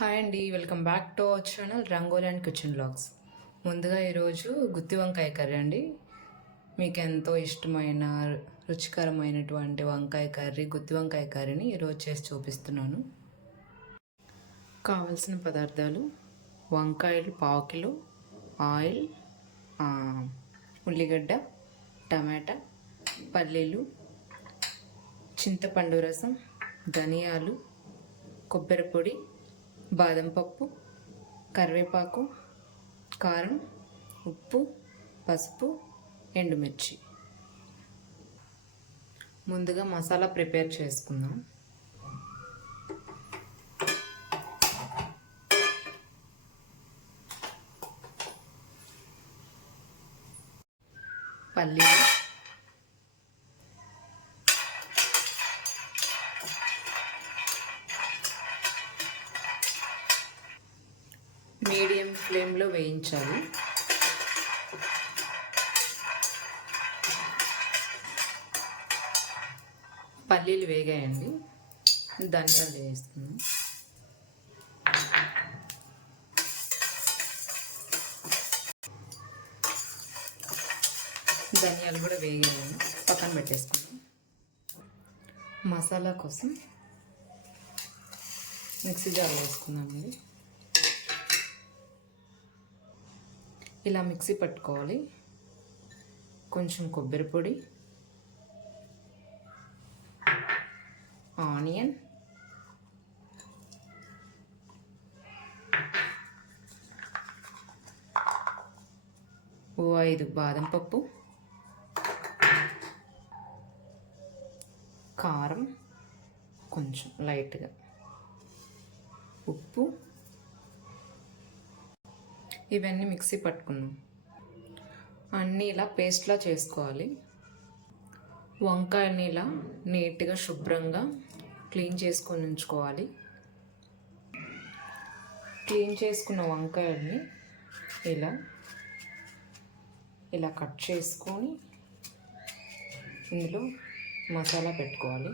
Hi అండి, welcome back to our channel Rangoli and kitchen blogs. ముందుగా ఈరోజు గుత్తి వంకాయ కర్రీ అండి. మీకు ఎంతో ఇష్టమైన రుచికరమైనటువంటి వంకాయ కర్రీ, గుత్తి వంకాయ కర్రీని ఈరోజు చేసి చూపిస్తున్నాను. కావలసిన పదార్థాలు: వంకాయలు 1/2 కిలో, ఆయిల్, ఉల్లిగడ్డ, టమాటా, పల్లీలు, చింతపండు రసం, ధనియాలు, కొబ్బరి పొడి, బాదం పప్పు, కరివేపాకు, కారం, ఉప్పు, పసుపు, ఎండుమిర్చి. ముందుగా మసాలా ప్రిపేర్ చేసుకుందాం. పల్లీలు, మీడియం ఫ్లేమ్లో వేయించాలి. పల్లీలు వేగాయండి, ధనియాలు వేస్తున్నాం. ధనియాలు కూడా వేగాయండి, పక్కన పెట్టేసుకుందాం. మసాలా కోసం మిక్సీ జార్ వేసుకుందామండి. ఇలా మిక్సీ పట్టుకోవాలి. కొంచెం కొబ్బరి పొడి, ఆనియన్, ఓ 5 బాదం పప్పు, కారం కొంచెం లైట్గా, ఉప్పు, ఇవన్నీ మిక్సీ పట్టుకున్నాం. అన్నీ ఇలా పేస్ట్లా చేసుకోవాలి. వంకాయని ఇలా నీట్గా శుభ్రంగా క్లీన్ చేసుకొని ఉంచుకోవాలి. క్లీన్ చేసుకున్న వంకాయల్ని ఇలా ఇలా కట్ చేసుకొని ఇందులో మసాలా పెట్టుకోవాలి.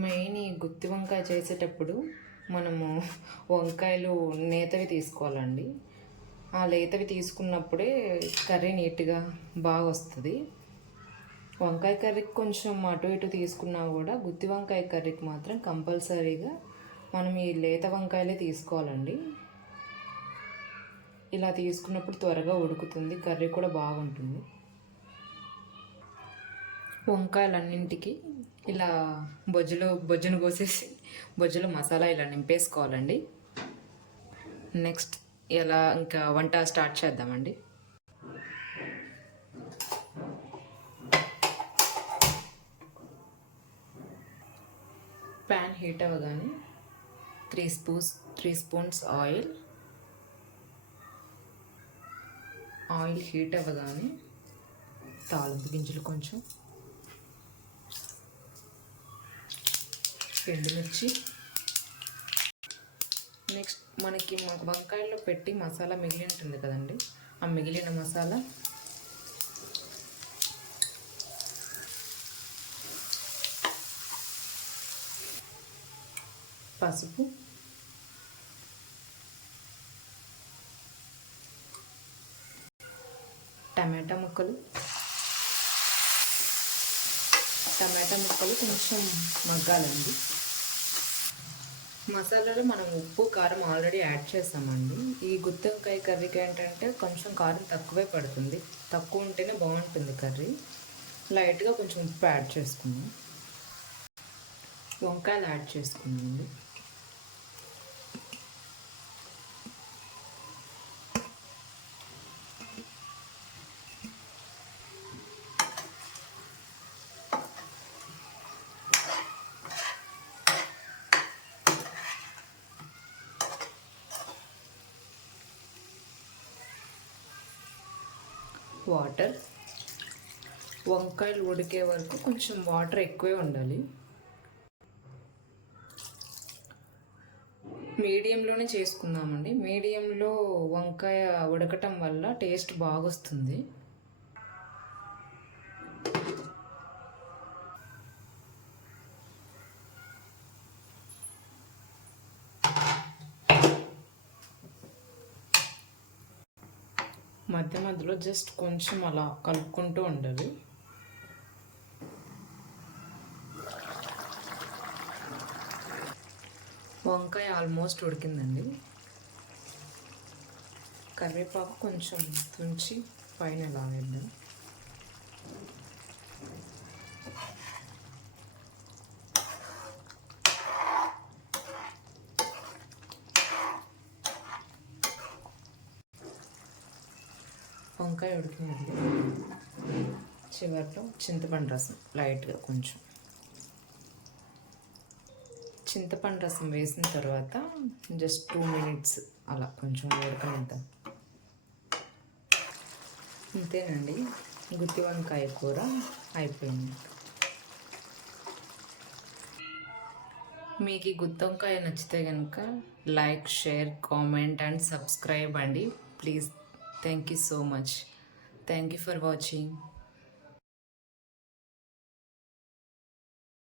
మెయిన్ ఈ గుత్తి వంకాయ చేసేటప్పుడు మనము వంకాయలు నేతవి తీసుకోవాలండి. ఆ లేతవి తీసుకున్నప్పుడే కర్రీ నీట్గా బాగా వస్తుంది. వంకాయ కర్రీకి కొంచెం అటు ఇటు తీసుకున్నా కూడా గుత్తి వంకాయ కర్రీకి మాత్రం కంపల్సరీగా మనం ఈ లేత వంకాయలే తీసుకోవాలండి. ఇలా తీసుకున్నప్పుడు త్వరగా ఉడుకుతుంది, కర్రీ కూడా బాగుంటుంది. వంకాయలన్నింటికి ఇలా బొజ్జును కోసేసి బొజ్జులో మసాలా ఇలా నింపేసుకోవాలండి. నెక్స్ట్ ఇలా ఇంకా వంట స్టార్ట్ చేద్దామండి. ప్యాన్ హీట్ అవ్వగానే 3 స్పూన్స్ ఆయిల్ హీట్ అవ్వగానే తాలింపు గింజలు కొంచెం, ఎండుమిర్చి, నెక్స్ట్ మనకి వంకాయల్లో పెట్టి మసాలా మిగిలి ఉంటుంది కదండి, ఆ మిగిలిన మసాలా, పసుపు, టమాటా ముక్కలు కొంచెం మగ్గాలండి. మసాలాలో మనం ఉప్పు, కారం ఆల్రెడీ యాడ్ చేస్తామండి. ఈ గుత్తి వంకాయ కర్రీకి ఏంటంటే కొంచెం కారం తక్కువే పడుతుంది, తక్కువ ఉంటేనే బాగుంటుంది కర్రీ. లైట్గా కొంచెం ఉప్పు యాడ్ చేసుకున్నాం. వంకాయలు యాడ్ చేసుకున్నామండి. వాటర్, వంకాయలు ఉడికే వరకు కొంచెం వాటర్ ఎక్కువే ఉండాలి. మీడియంలోనే చేసుకుందామండి. మీడియంలో వంకాయ ఉడకటం వల్ల టేస్ట్ బాగొస్తుంది. మధ్య మధ్యలో జస్ట్ కొంచెం అలా కలుపుకుంటూ ఉండాలి. వంకాయ ఆల్మోస్ట్ ఉడికిందండి. కరివేపాకు కొంచెం తుంచి పైన ఇలా వేద్దాం. వంకాయ ఉడికినది. చివరిలో చింతపండు రసం లైట్గా కొంచెం. చింతపండు రసం వేసిన తర్వాత జస్ట్ 2 minutes అలా కొంచెం ఉడకనిద్దాం. అంతేనండి, గుత్తి వంకాయ కూర అయిపోయింది. మీకు ఈ గుత్తి వంకాయ నచ్చితే కనుక like, share, comment and subscribe అండి please. Thank you so much. Thank you for watching.